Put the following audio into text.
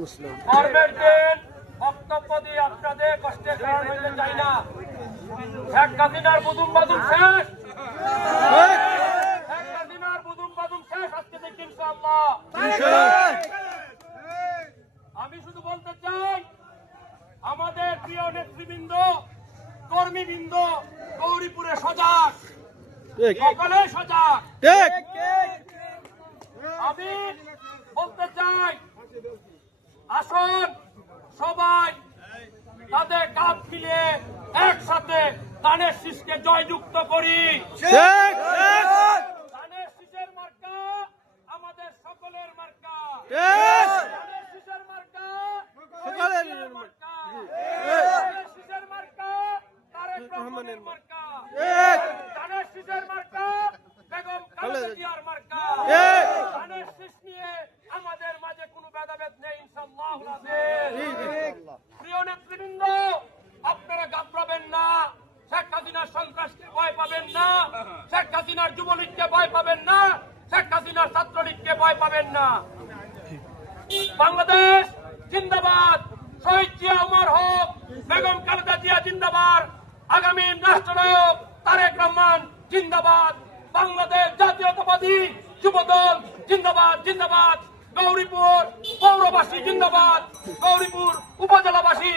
কর্মের দিন বক্তব্য দিয়ে আপনাদের কষ্টের কারণ হইতে চাই না। শেখ হাসিনার বুদুম বাদুম শেষ। শেখ হাসিনার বুদুম বাদুম শেষ আজকে থেকে ইনশাআল্লাহ। আমি শুধু বলতে চাই আমাদের প্রিয় নেতৃবৃন্দ কর্মীবৃন্দ গৌরীপুরে সজাগ। সকলে সজাগ। আমি বলতে চাই আসুন সবাই তাদের কাপ মিলিয়ে একসাথে ধানের শীষকে জয়যুক্ত করি। ধানের শীষের মার্কা আমাদের সকলের মার্কা। ধানের শীষের মার্কা সকলের মার্কা। ধানের শীষের মার্কা তারেক রহমানের মার্কা। ধানের শীষের মার্কা বেগম খালেদা জিয়ার মার্কা। ধানের শীষ নিয়ে আমাদের মাঝে কোনো ভেদাভেদ নেই বাংলাদেশ জিন্দাবাদ শহীদ জিয়া উমর হোক বেগম খালেদা জিয়া জিন্দাবাদ আগামী রাষ্ট্রনায়ক তারেক রহমান জিন্দাবাদ বাংলাদেশ জাতীয়তাবাদী যুবদল জিন্দাবাদ জিন্দাবাদ গৌরীপুর পৌরবাসী জিন্দাবাদ। গৌরীপুর উপজেলাবাসী